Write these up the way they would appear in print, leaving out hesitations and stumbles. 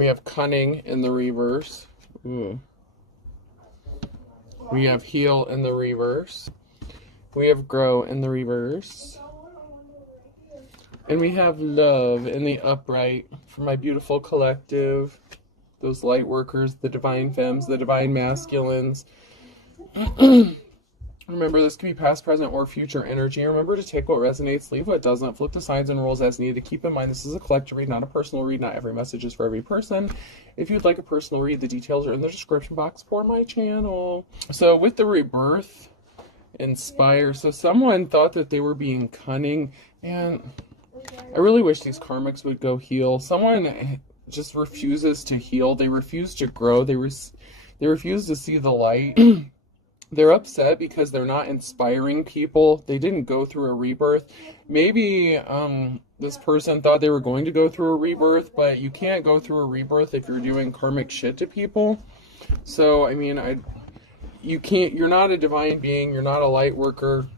We have cunning in the reverse. Ooh. We have heal in the reverse. We have grow in the reverse. And we have love in the upright for my beautiful collective. Those light workers, the divine femmes, the divine masculines. Remember, this could be past, present, or future energy. Remember to take what resonates, leave what doesn't, flip the signs and rules as needed. Keep in mind, this is a collective read, not a personal read. Not every message is for every person. If you'd like a personal read, the details are in the description box for my channel. So with the rebirth, inspire. So someone thought that they were being cunning, and I really wish these karmics would go heal. Someone just refuses to heal. They refuse to grow. They refuse to see the light. They're upset because they're not inspiring people. They didn't go through a rebirth. Maybe this person thought they were going to go through a rebirth, but you can't go through a rebirth if you're doing karmic shit to people. So, I mean, you're not a divine being. You're not a light worker.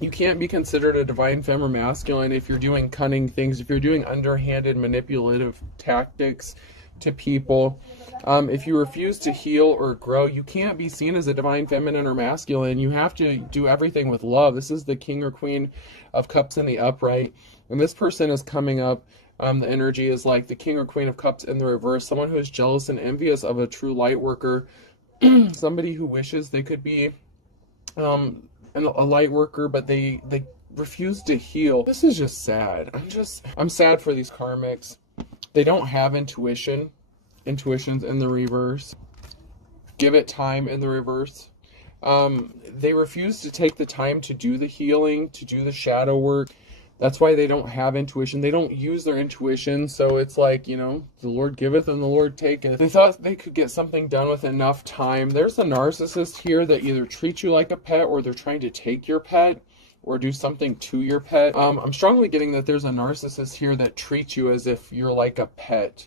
You can't be considered a divine femme or masculine if you're doing cunning things, if you're doing underhanded manipulative tactics to people. If you refuse to heal or grow, you can't be seen as a divine feminine or masculine. You have to do everything with love. This is the King or Queen of Cups in the upright. And this person is coming up. The energy is like the King or Queen of Cups in the reverse. Someone who is jealous and envious of a true light worker. Somebody who wishes they could be a light worker, but they refuse to heal. This is just sad. I'm sad for these karmics. They don't have intuition. Intuition's in the reverse. Give it time in the reverse. They refuse to take the time to do the healing, to do the shadow work. That's why they don't have intuition. They don't use their intuition. So it's like, you know, the Lord giveth and the Lord taketh. They thought they could get something done with enough time. There's a narcissist here that either treats you like a pet, or they're trying to take your pet or do something to your pet. I'm strongly getting that there's a narcissist here that treats you as if you're like a pet.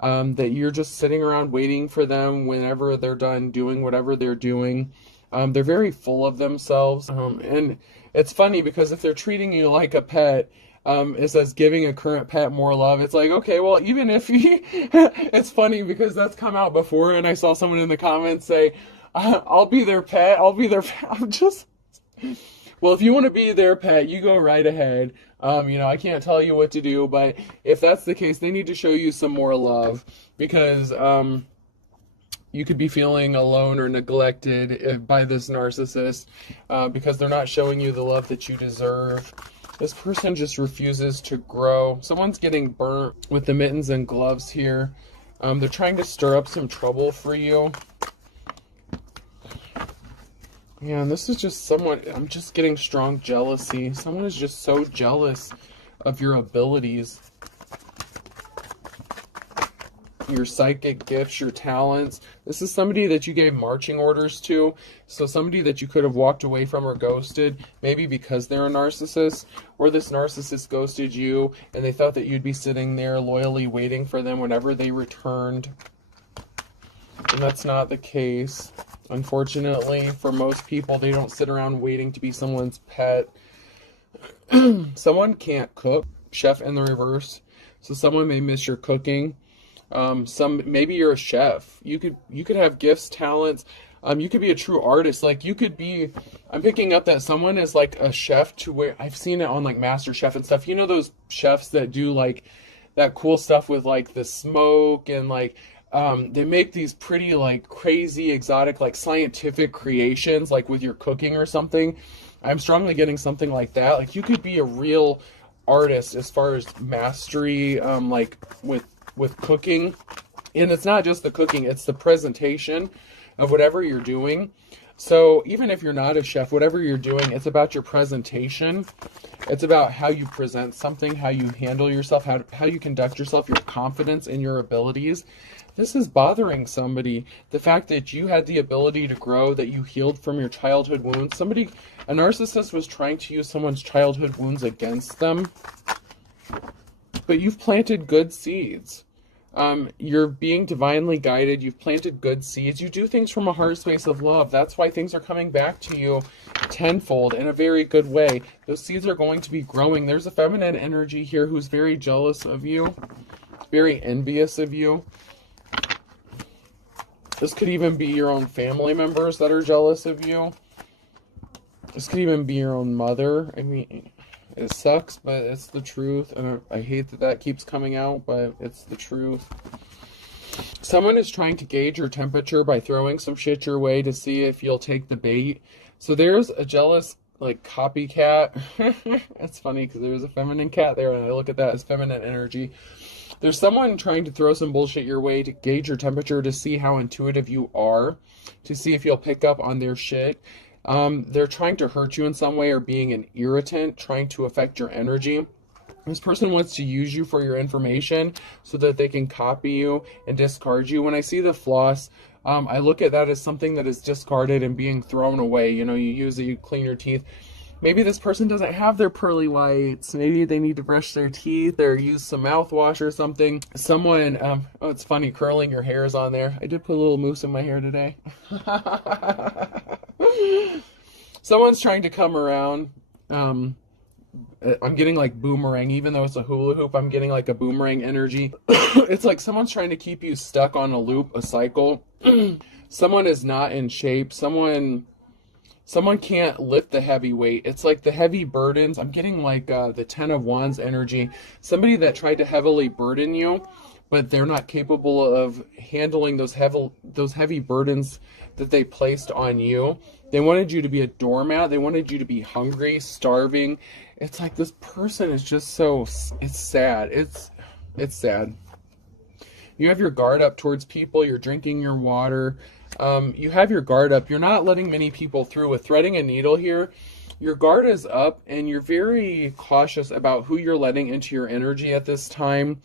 That you're just sitting around waiting for them whenever they're done doing whatever they're doing. They're very full of themselves. And it's funny because if they're treating you like a pet, it says giving a current pet more love. It's like, okay, well, even if it's funny because that's come out before, and I saw someone in the comments say, I'll be their pet. I'll be their pet. I'm just... Well, if you want to be their pet, you go right ahead. You know, I can't tell you what to do, but if that's the case, they need to show you some more love, because you could be feeling alone or neglected by this narcissist because they're not showing you the love that you deserve. This person just refuses to grow. Someone's getting burnt with the mittens and gloves here. They're trying to stir up some trouble for you. Yeah, and this is just someone, I'm just getting strong jealousy. Someone is just so jealous of your abilities, your psychic gifts, your talents. This is somebody that you gave marching orders to. So somebody that you could have walked away from or ghosted, maybe because they're a narcissist, or this narcissist ghosted you and they thought that you'd be sitting there loyally waiting for them whenever they returned. And that's not the case. Unfortunately, for most people, they don't sit around waiting to be someone's pet. Someone can't cook. Chef in the reverse. So someone may miss your cooking. Maybe you're a chef. You could have gifts, talents. You could be a true artist. Like, you could be... I'm picking up that someone is like a chef to where... I've seen it on like Master Chef and stuff. You know those chefs that do like that cool stuff with like the smoke and like... they make these pretty, like, crazy, exotic, like, scientific creations, like, with your cooking or something. I'm strongly getting something like that. Like, you could be a real artist as far as mastery, like, with cooking. And it's not just the cooking, it's the presentation of whatever you're doing. So, even if you're not a chef, whatever you're doing, it's about your presentation. It's about how you present something, how you handle yourself, how you conduct yourself, your confidence in your abilities. This is bothering somebody. The fact that you had the ability to grow, that you healed from your childhood wounds. A narcissist was trying to use someone's childhood wounds against them. But you've planted good seeds. You're being divinely guided. You've planted good seeds. You do things from a heart space of love. That's why things are coming back to you tenfold in a very good way. Those seeds are going to be growing. There's a feminine energy here who's very jealous of you, very envious of you. This could even be your own family members that are jealous of you. This could even be your own mother. I mean, it sucks, but it's the truth. And I hate that that keeps coming out, but it's the truth. Someone is trying to gauge your temperature by throwing some shit your way to see if you'll take the bait. So there's a jealous, like, copycat. It's funny because there's a feminine cat there, and I look at that as feminine energy. There's someone trying to throw some bullshit your way to gauge your temperature, to see how intuitive you are, to see if you'll pick up on their shit. They're trying to hurt you in some way, or being an irritant, trying to affect your energy. This person wants to use you for your information so that they can copy you and discard you. When I see the floss, I look at that as something that is discarded and being thrown away. You know, you use it, you clean your teeth. Maybe this person doesn't have their pearly whites. Maybe they need to brush their teeth or use some mouthwash or something. Someone, oh, it's funny, curling your hair is on there. I did put a little mousse in my hair today. Someone's trying to come around. I'm getting like boomerang, even though it's a hula hoop, I'm getting like a boomerang energy. It's like someone's trying to keep you stuck on a loop, a cycle. Someone is not in shape. Someone can't lift the heavy weight. It's like the heavy burdens. I'm getting like the 10 of Wands energy. Somebody that tried to heavily burden you, but they're not capable of handling those heavy burdens that they placed on you. They wanted you to be a doormat. They wanted you to be hungry, starving. It's like this person is just so, it's sad. It's sad. You have your guard up towards people. You're drinking your water. You have your guard up. You're not letting many people through. With threading a needle here, your guard is up and you're very cautious about who you're letting into your energy at this time,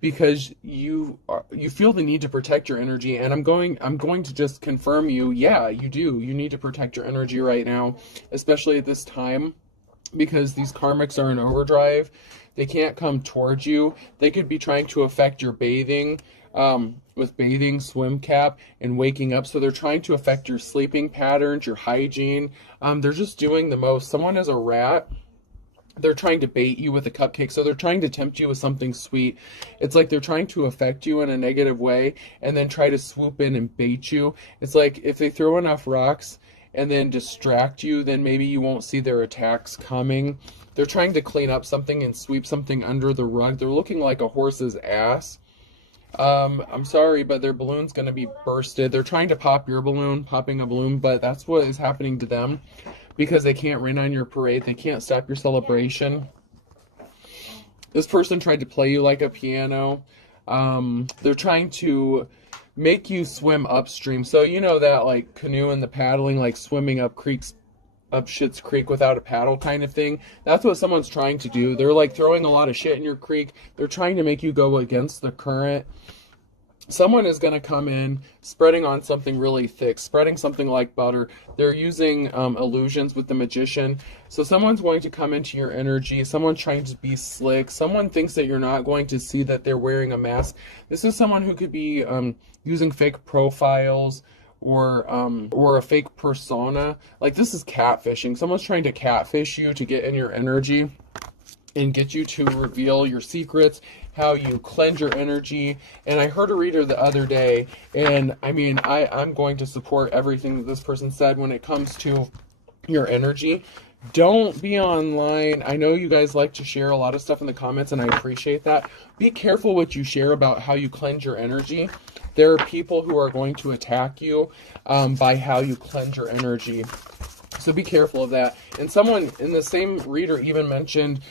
because you feel the need to protect your energy. And I'm going to just confirm you. Yeah, you do. You need to protect your energy right now, especially at this time, because these karmics are in overdrive. They can't come towards you. They could be trying to affect your bathing, with bathing, swim cap, and waking up. So they're trying to affect your sleeping patterns, your hygiene. They're just doing the most. Someone is a rat. They're trying to bait you with a cupcake. So they're trying to tempt you with something sweet. It's like they're trying to affect you in a negative way and then try to swoop in and bait you. It's like if they throw enough rocks and then distract you, then maybe you won't see their attacks coming. They're trying to clean up something and sweep something under the rug. They're looking like a horse's ass. I'm sorry, but their balloon's going to be bursted. They're trying to pop your balloon, popping a balloon, but that's what is happening to them, because they can't rain on your parade. They can't stop your celebration. This person tried to play you like a piano. They're trying to make you swim upstream. So you know that like canoe and the paddling, like swimming up creeks, up Schitt's Creek without a paddle kind of thing. That's what someone's trying to do. They're like throwing a lot of shit in your creek. They're trying to make you go against the current. Someone is going to come in spreading on something really thick, spreading something like butter. They're using illusions with the magician. So someone's going to come into your energy. Someone's trying to be slick. Someone thinks that you're not going to see that they're wearing a mask. This is someone who could be using fake profiles, or a fake persona. Like, this is catfishing. Someone's trying to catfish you to get in your energy and get you to reveal your secrets, how you cleanse your energy. And I heard a reader the other day, and I mean, I'm going to support everything that this person said when it comes to your energy. Don't be online. I know you guys like to share a lot of stuff in the comments, and I appreciate that. Be careful what you share about how you cleanse your energy. There are people who are going to attack you by how you cleanse your energy. So be careful of that. And someone in the same reader even mentioned,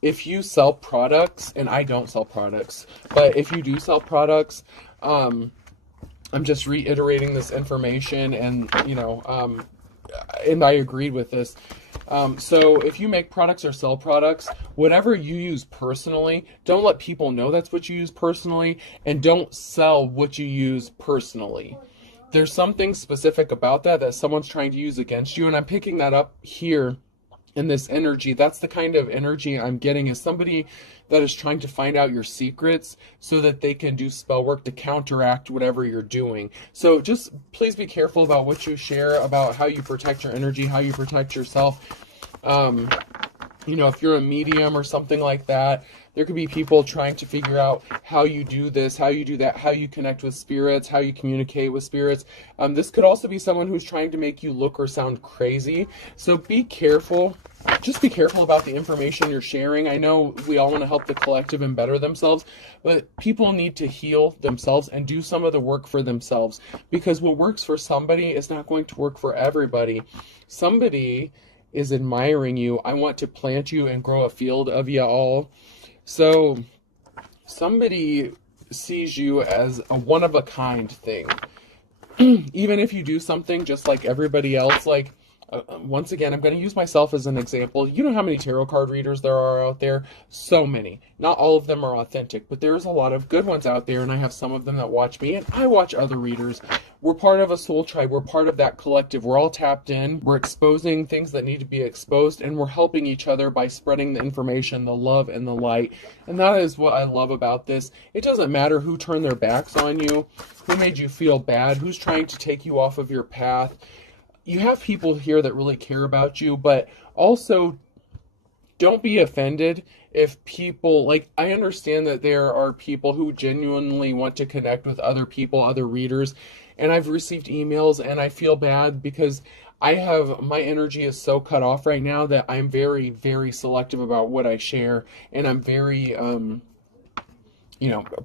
if you sell products, and I don't sell products, but if you do sell products, I'm just reiterating this information, and, you know, and I agreed with this. So if you make products or sell products, whatever you use personally, don't let people know that's what you use personally, and don't sell what you use personally. There's something specific about that someone's trying to use against you, and I'm picking that up here in this energy. That's the kind of energy I'm getting, is somebody that is trying to find out your secrets so that they can do spell work to counteract whatever you're doing. So just please be careful about what you share, about how you protect your energy, how you protect yourself. You know, if you're a medium or something like that, there could be people trying to figure out how you do this, how you do that, how you connect with spirits, how you communicate with spirits. This could also be someone who's trying to make you look or sound crazy. So be careful. Just be careful about the information you're sharing. I know we all want to help the collective and better themselves, but people need to heal themselves and do some of the work for themselves, because what works for somebody is not going to work for everybody. Somebody is admiring you. I want to plant you and grow a field of you all. So somebody sees you as a one-of-a-kind thing. Even if you do something just like everybody else, like, once again, I'm going to use myself as an example. You know how many tarot card readers there are out there? So many. Not all of them are authentic, but there's a lot of good ones out there, and I have some of them that watch me, and I watch other readers. We're part of a soul tribe. We're part of that collective. We're all tapped in. We're exposing things that need to be exposed, and we're helping each other by spreading the information, the love, and the light. And that is what I love about this. It doesn't matter who turned their backs on you, who made you feel bad, who's trying to take you off of your path. You have people here that really care about you, but also don't be offended if people, like, I understand that there are people who genuinely want to connect with other people, other readers, and I've received emails and I feel bad because my energy is so cut off right now that I'm very, very selective about what I share, and I'm very,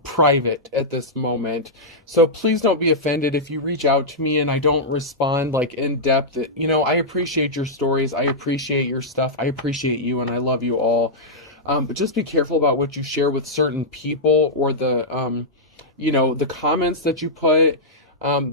private at this moment. So please don't be offended if you reach out to me and I don't respond like in depth. I appreciate your stories. I appreciate your stuff. I appreciate you, and I love you all. But just be careful about what you share with certain people, or the comments that you put.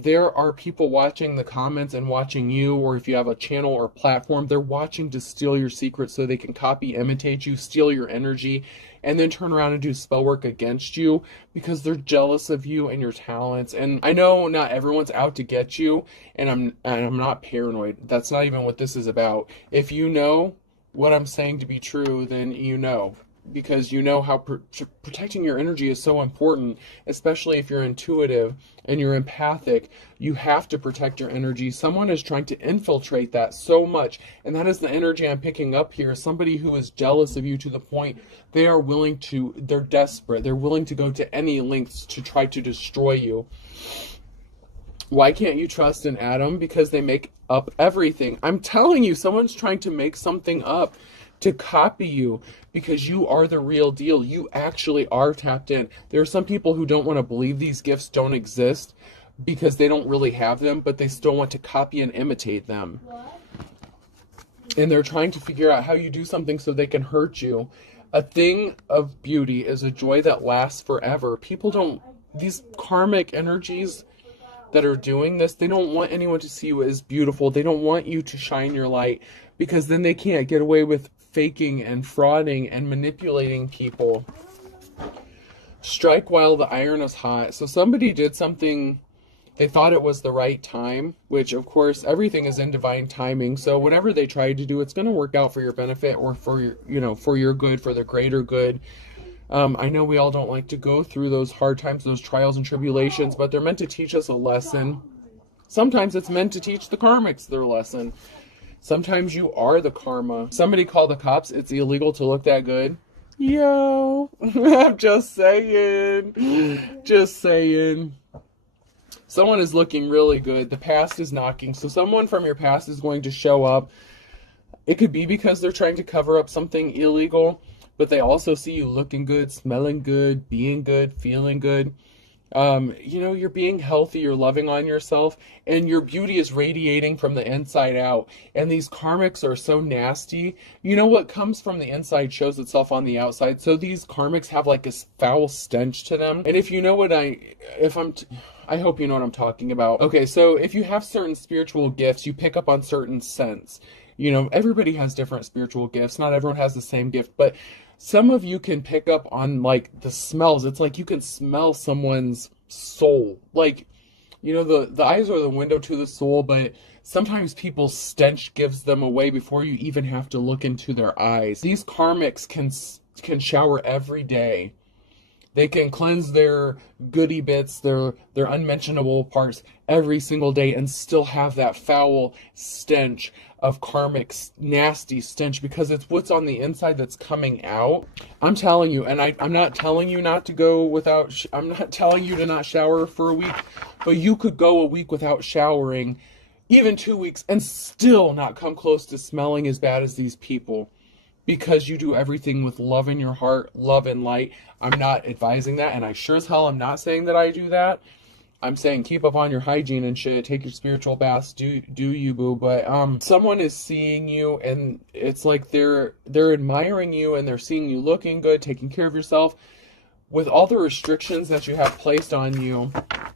There are people watching the comments and watching you, or if you have a channel or platform, they're watching to steal your secrets so they can copy, imitate you, steal your energy, and then turn around and do spell work against you because they're jealous of you and your talents. And I know not everyone's out to get you, and I'm not paranoid. That's not even what this is about. If you know what I'm saying to be true, then you know. Because you know how protecting your energy is so important, especially if you're intuitive and you're empathic. You have to protect your energy. Someone is trying to infiltrate that so much, and that is the energy I'm picking up here. Somebody who is jealous of you to the point they're desperate. They're willing to go to any lengths to try to destroy you. Why can't you trust an atom? Because they make up everything. I'm telling you, someone's trying to make something up to copy you, because you are the real deal. You actually are tapped in. There are some people who don't want to believe these gifts don't exist because they don't really have them, but they still want to copy and imitate them. And they're trying to figure out how you do something so they can hurt you. A thing of beauty is a joy that lasts forever. These karmic energies that are doing this, they don't want anyone to see you as beautiful. They don't want you to shine your light, because then they can't get away with faking and frauding and manipulating people. Strike while the iron is hot. So somebody did something, they thought it was the right time, which of course everything is in divine timing. So whatever they tried to do, it's going to work out for your benefit, or for your good, for the greater good. I know we all don't like to go through those hard times, those trials and tribulations, but they're meant to teach us a lesson. Sometimes it's meant to teach the karmics their lesson. Sometimes you are the karma. Somebody called the cops. It's illegal to look that good. Yo, I'm just saying. Just saying. Someone is looking really good. The past is knocking. So someone from your past is going to show up. It could be because they're trying to cover up something illegal, but they also see you looking good, smelling good, being good, feeling good. You're being healthy, you're loving on yourself, and your beauty is radiating from the inside out. And these karmics are so nasty. What comes from the inside shows itself on the outside. So these karmics have like this foul stench to them. And if you know what I hope you know what I'm talking about. Okay, so if you have certain spiritual gifts, you pick up on certain scents. Everybody has different spiritual gifts. Not everyone has the same gift, but some of you can pick up on like the smells. It's like you can smell someone's soul. Like, the eyes are the window to the soul, but sometimes people's stench gives them away before you even have to look into their eyes. These karmics can shower every day. They can cleanse their goody bits, their unmentionable parts every single day and still have that foul stench of karmic, nasty stench, because it's what's on the inside that's coming out. I'm telling you, and I'm not telling you not to go without, I'm not telling you to not shower for a week, but you could go a week without showering, even 2 weeks, and still not come close to smelling as bad as these people. Because you do everything with love in your heart, love and light. I'm not advising that, and I sure as hell am not saying that I do that. I'm saying keep up on your hygiene and shit. Take your spiritual baths. Do you, boo? But someone is seeing you, and it's like they're admiring you, and they're seeing you looking good, taking care of yourself, with all the restrictions that you have placed on you.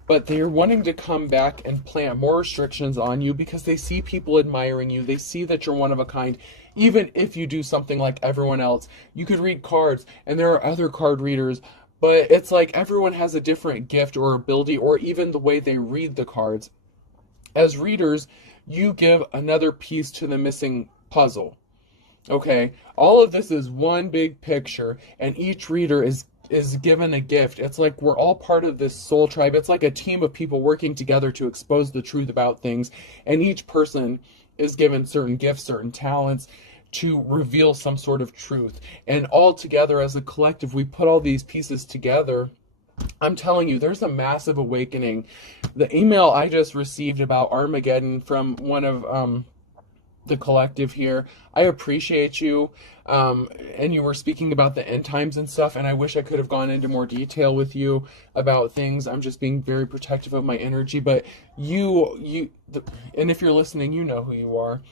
But they're wanting to come back and plant more restrictions on you because they see people admiring you. They see that you're one of a kind. Even if you do something like everyone else, you could read cards, and there are other card readers, but it's like everyone has a different gift or ability, or even the way they read the cards. As readers, you give another piece to the missing puzzle. Okay? All of this is one big picture, and each reader is given a gift. It's like we're all part of this soul tribe. It's like a team of people working together to expose the truth about things, and each person is given certain gifts, certain talents to reveal some sort of truth. And all together as a collective, we put all these pieces together. I'm telling you, there's a massive awakening. The email I just received about Armageddon from one of the collective here, I appreciate you. And you were speaking about the end times and stuff, and I wish I could have gone into more detail with you about things. I'm just being very protective of my energy, but and if you're listening, you know who you are.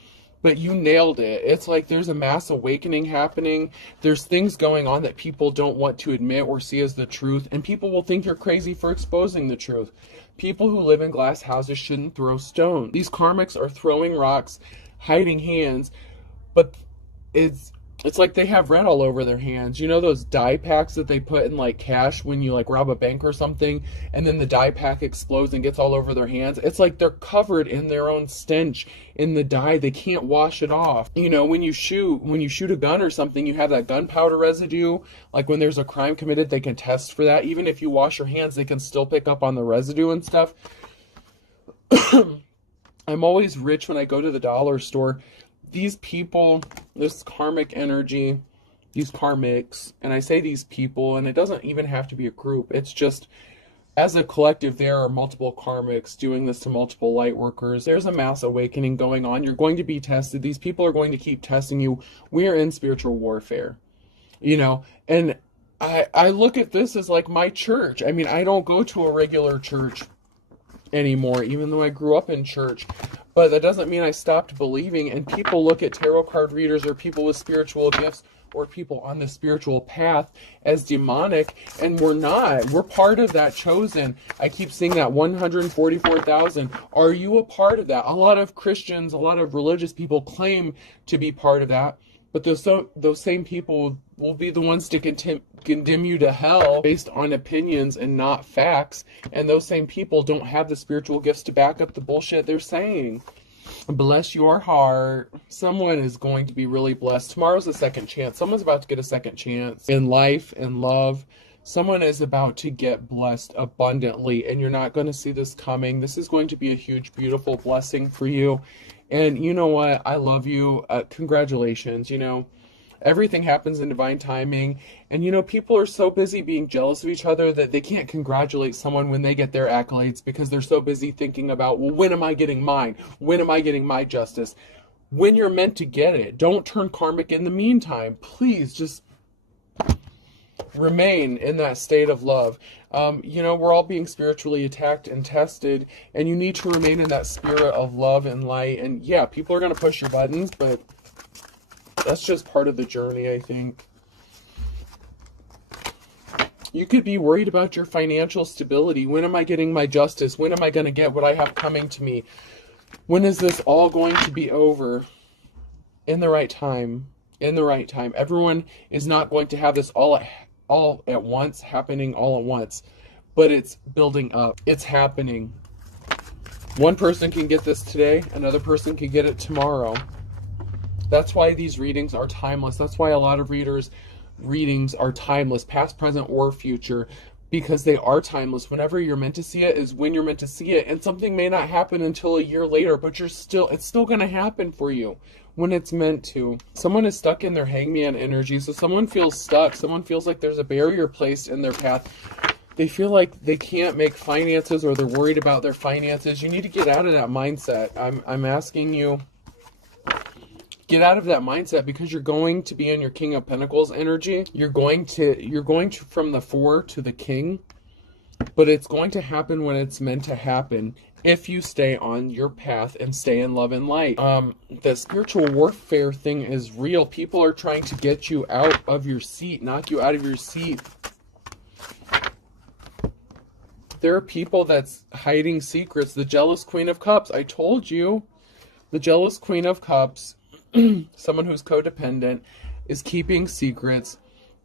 But you nailed it. It's like there's a mass awakening happening. There's things going on that people don't want to admit or see as the truth, and people will think you're crazy for exposing the truth. People who live in glass houses shouldn't throw stones. These karmics are throwing rocks, hiding hands, but it's like they have red all over their hands. You know those dye packs that they put in like cash when you like rob a bank or something, and then the dye pack explodes and gets all over their hands? It's like they're covered in their own stench in the dye. They can't wash it off. You know, when you shoot a gun or something, you have that gunpowder residue. Like when there's a crime committed, they can test for that. Even if you wash your hands, they can still pick up on the residue and stuff. I'm always rich when I go to the dollar store. These people, this karmic energy, these karmics, and I say these people, and it doesn't even have to be a group. It's just, as a collective, there are multiple karmics doing this to multiple light workers. There's a mass awakening going on. You're going to be tested. These people are going to keep testing you. We are in spiritual warfare, you know, and I look at this as like my church. I mean, I don't go to a regular church anymore, even though I grew up in church. But that doesn't mean I stopped believing. And people look at tarot card readers or people with spiritual gifts or people on the spiritual path as demonic, and we're not. We're part of that chosen. I keep seeing that 144,000. Are you a part of that? A lot of Christians, a lot of religious people claim to be part of that, but those same people will be the ones to condemn you to hell based on opinions and not facts. And those same people don't have the spiritual gifts to back up the bullshit they're saying. Bless your heart. Someone is going to be really blessed. Tomorrow's a second chance. Someone's about to get a second chance in life and love. Someone is about to get blessed abundantly, and you're not going to see this coming. This is going to be a huge, beautiful blessing for you. And you know what? I love you. Congratulations. You know, everything happens in divine timing. And, you know, people are so busy being jealous of each other that they can't congratulate someone when they get their accolades because they're so busy thinking about, well, when am I getting mine? When am I getting my justice? When you're meant to get it. Don't turn karmic in the meantime. Please just remain in that state of love. You know, we're all being spiritually attacked and tested, and you need to remain in that spirit of love and light. And yeah, people are going to push your buttons, but that's just part of the journey, I think. You could be worried about your financial stability. When am I getting my justice? When am I going to get what I have coming to me? When is this all going to be over? In the right time. In the right time. Everyone is not going to have this all at once, happening all at once, but it's building up. It's happening. One person can get this today, another person can get it tomorrow. That's why these readings are timeless. That's why a lot of readers readings are timeless, past, present, or future, because they are timeless. Whenever you're meant to see it is when you're meant to see it, and something may not happen until a year later, but it's still going to happen for you when it's meant to. Someone is stuck in their hangman energy, so someone feels stuck. Someone feels like there's a barrier placed in their path. They feel like they can't make finances, or they're worried about their finances. You need to get out of that mindset. I'm asking you, get out of that mindset, because you're going to be in your King of Pentacles energy. You're going to from the 4 to the King, but it's going to happen when it's meant to happen if you stay on your path and stay in love and light. The spiritual warfare thing is real. People are trying to get you out of your seat, knock you out of your seat. There are people that's hiding secrets. The jealous Queen of Cups, I told you. The jealous Queen of Cups, someone who's codependent, is keeping secrets,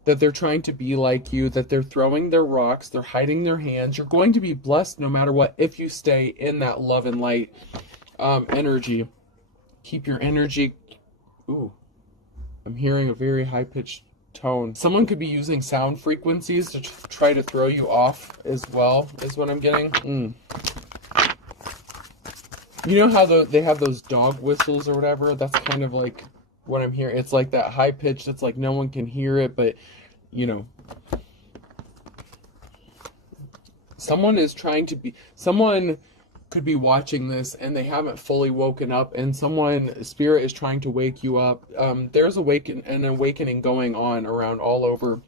that they're trying to be like you, that they're throwing their rocks, they're hiding their hands. You're going to be blessed no matter what if you stay in that love and light energy. Keep your energy. Ooh, I'm hearing a very high-pitched tone. Someone could be using sound frequencies to try to throw you off as well, is what I'm getting. You know how they have those dog whistles or whatever? That's kind of like what I'm hearing. It's like that high pitch. It's like no one can hear it, but you know, someone could be watching this and they haven't fully woken up, and spirit is trying to wake you up. There's an awakening going on around all over.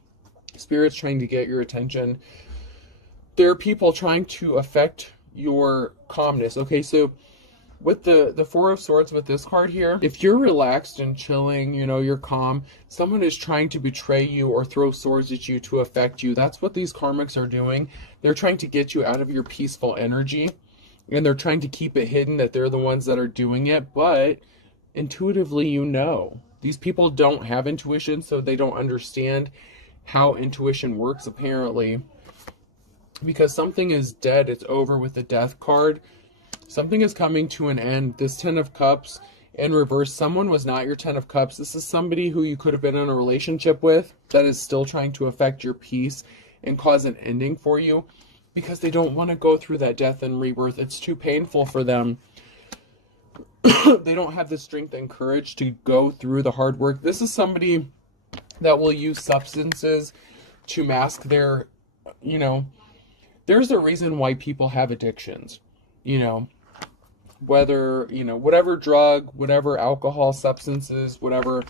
Spirit's trying to get your attention. There are people trying to affect your calmness. Okay, so with the 4 of Swords with this card here, if you're relaxed and chilling, you know, you're calm, someone is trying to betray you or throw swords at you to affect you. That's what these karmics are doing. They're trying to get you out of your peaceful energy, and they're trying to keep it hidden that they're the ones that are doing it, but intuitively you know. These people don't have intuition, so they don't understand how intuition works, apparently. Because something is dead, it's over with the Death card. Something is coming to an end. This 10 of Cups in reverse, someone was not your 10 of Cups. This is somebody who you could have been in a relationship with that is still trying to affect your peace and cause an ending for you, because they don't want to go through that death and rebirth. It's too painful for them. They don't have the strength and courage to go through the hard work. This is somebody that will use substances to mask their, you know, there's a reason why people have addictions, you know. Whether, you know, whatever drug, whatever alcohol, substances, whatever,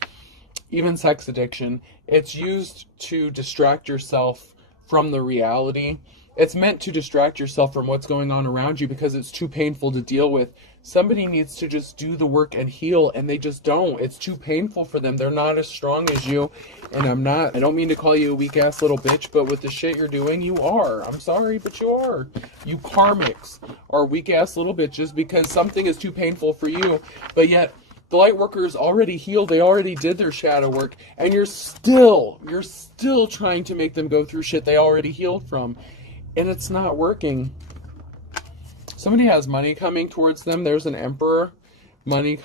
even sex addiction, it's used to distract yourself from the reality. It's meant to distract yourself from what's going on around you because it's too painful to deal with. Somebody needs to just do the work and heal, and they just don't. It's too painful for them. They're not as strong as you, and I don't mean to call you a weak-ass little bitch, but with the shit you're doing, you are. I'm sorry, but you are. You karmics are weak-ass little bitches because something is too painful for you, but yet the light workers already healed. They already did their shadow work, and you're still trying to make them go through shit they already healed from, and it's not working. Somebody has money coming towards them. There's an Emperor. Money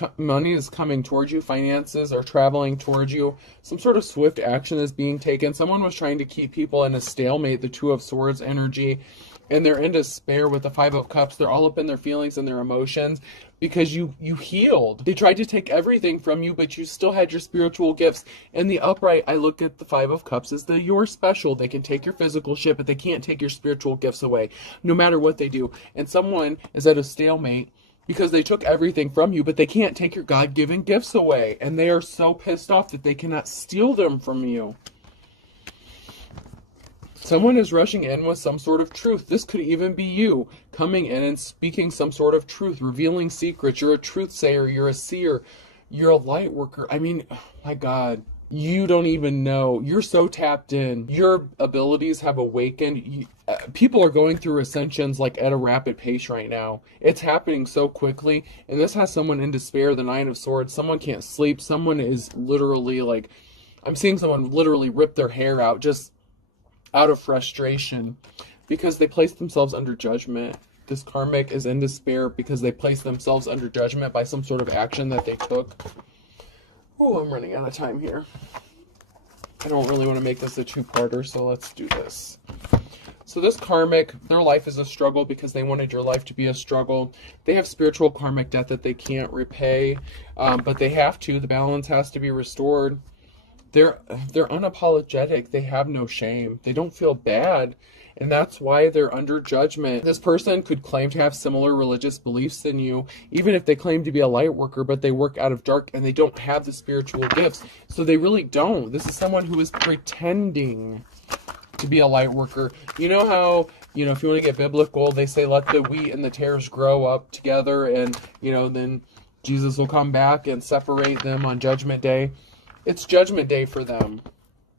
is coming towards you. Finances are traveling towards you. Some sort of swift action is being taken. Someone was trying to keep people in a stalemate, the 2 of Swords energy, and they're in despair with the 5 of Cups. They're all up in their feelings and their emotions because you healed. They tried to take everything from you, but you still had your spiritual gifts. In the upright, I look at the 5 of Cups as you're special. They can take your physical shit, but they can't take your spiritual gifts away, no matter what they do. And someone is at a stalemate because they took everything from you, but they can't take your God-given gifts away. And they are so pissed off that they cannot steal them from you. Someone is rushing in with some sort of truth. This could even be you coming in and speaking some sort of truth, revealing secrets. You're a truth sayer. You're a seer. You're a light worker. I mean, my God, you don't even know. You're so tapped in. Your abilities have awakened. People are going through ascensions like at a rapid pace right now. It's happening so quickly. And this has someone in despair, the 9 of Swords. Someone can't sleep. Someone is literally like, I'm seeing someone literally rip their hair out just out of frustration because they place themselves under judgment. This karmic is in despair because they place themselves under judgment by some sort of action that they took. Oh, I'm running out of time here. I don't really want to make this a two-parter, so let's do this. So this karmic, their life is a struggle because they wanted your life to be a struggle. They have spiritual karmic debt that they can't repay, but they have to. The balance has to be restored. They're unapologetic. They have no shame. They don't feel bad, and that's why they're under judgment. This person could claim to have similar religious beliefs than you, even if they claim to be a light worker, but they work out of dark and they don't have the spiritual gifts. So they really don't. This is someone who is pretending to be a light worker. You know how, if you want to get biblical, they say let the wheat and the tares grow up together, and then Jesus will come back and separate them on judgment day. It's judgment day for them.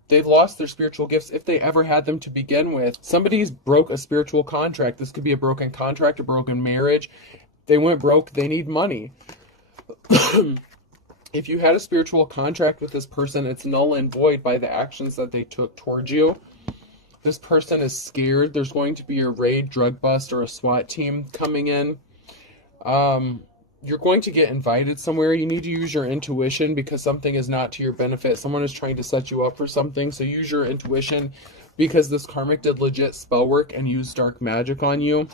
They've lost their spiritual gifts if they ever had them to begin with. Somebody's broke a spiritual contract. This could be a broken contract, a broken marriage. They went broke. They need money. If you had a spiritual contract with this person, it's null and void by the actions that they took towards you. This person is scared. There's going to be a raid, drug bust, or a SWAT team coming in. You're going to get invited somewhere. You need to use your intuition because something is not to your benefit. Someone is trying to set you up for something, so use your intuition because this karmic did legit spell work and used dark magic on you.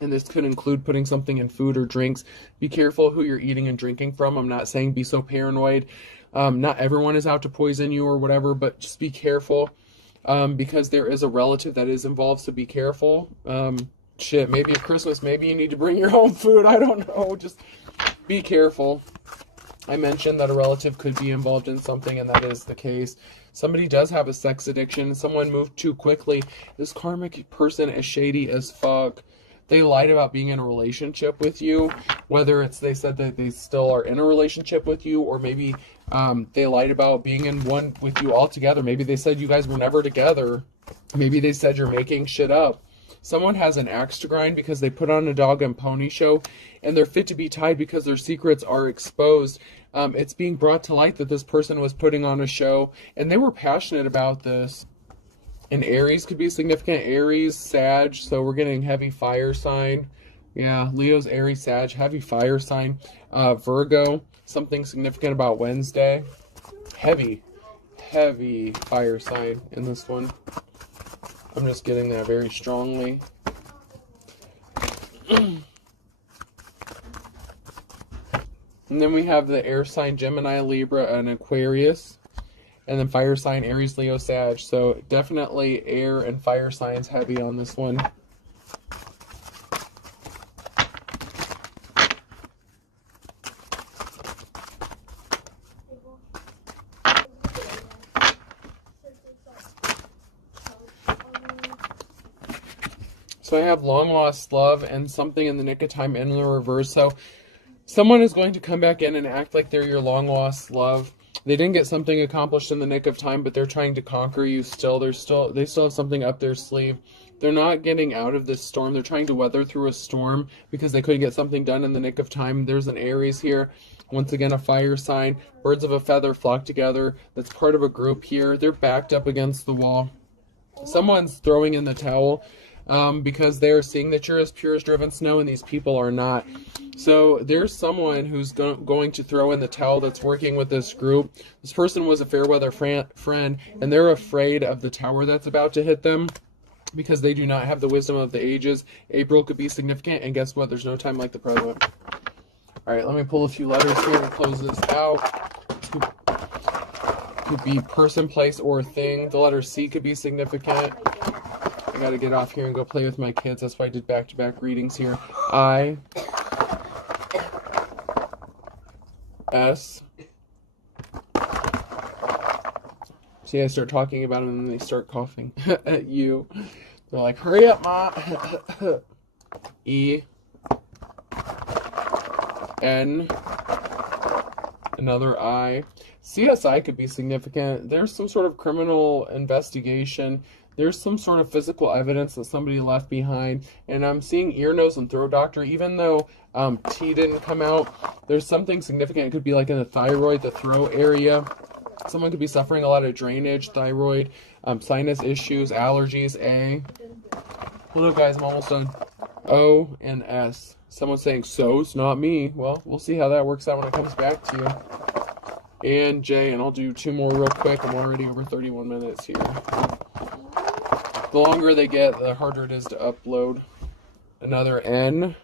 And this could include putting something in food or drinks. Be careful who you're eating and drinking from. I'm not saying be so paranoid. Not everyone is out to poison you or whatever, but just be careful. Because there is a relative that is involved, so be careful. Maybe at Christmas, maybe you need to bring your own food. I don't know. Just be careful. I mentioned that a relative could be involved in something, and that is the case. Somebody does have a sex addiction. Someone moved too quickly. This karmic person is shady as fuck. They lied about being in a relationship with you, whether it's they said that they still are in a relationship with you, or maybe they lied about being in one with you altogether. Maybe they said you guys were never together. Maybe they said you're making shit up. Someone has an axe to grind because they put on a dog and pony show, and they're fit to be tied because their secrets are exposed. It's being brought to light that this person was putting on a show, and they were passionate about this. And Aries could be significant. Aries, Sag, so we're getting heavy fire sign. Yeah, Leo's Aries, Sag, heavy fire sign. Virgo, something significant about Wednesday. Heavy fire sign in this one. I'm just getting that very strongly. And then we have the air sign Gemini, Libra, and Aquarius. And then fire sign Aries, Leo, Sag. So definitely air and fire signs heavy on this one. So I have long lost love and something in the nick of time in the reverse. So someone is going to come back in and act like they're your long lost love. They didn't get something accomplished in the nick of time, but they're trying to conquer you still. They still have something up their sleeve. They're not getting out of this storm. They're trying to weather through a storm because they couldn't get something done in the nick of time. There's an Aries here. Once again, a fire sign. Birds of a feather flock together. That's part of a group here. They're backed up against the wall. Someone's throwing in the towel because they're seeing that you're as pure as driven snow and these people are not. So there's someone who's going to throw in the towel that's working with this group. This person was a fair weather friend, and they're afraid of the tower that's about to hit them because they do not have the wisdom of the ages. April could be significant, and guess what? There's no time like the present. All right, let me pull a few letters here and close this out. Could be person, place, or thing. The letter C could be significant. I got to get off here and go play with my kids. That's why I did back-to-back readings here. I... S. See, I start talking about them and then they start coughing at you. They're like, hurry up, Ma. E. N. Another I. CSI could be significant. There's some sort of criminal investigation. There's some sort of physical evidence that somebody left behind. And I'm seeing ear, nose, and throat doctor. Even though T didn't come out, there's something significant. It could be like in the thyroid, the throat area. Someone could be suffering a lot of drainage, thyroid, sinus issues, allergies. A. Hold up, guys. I'm almost done. O and S. Someone's saying, so it's not me. Well, we'll see how that works out when it comes back to you. and J, and I'll do 2 more real quick. I'm already over 31 minutes here. The longer they get, the harder it is to upload. Another N,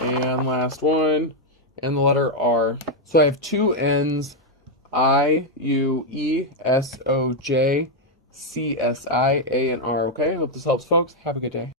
and last one, and the letter R. So I have 2 N's, I, U, E, S, O, J, C, S, I, A, and R, okay? Hope this helps, folks. Have a good day.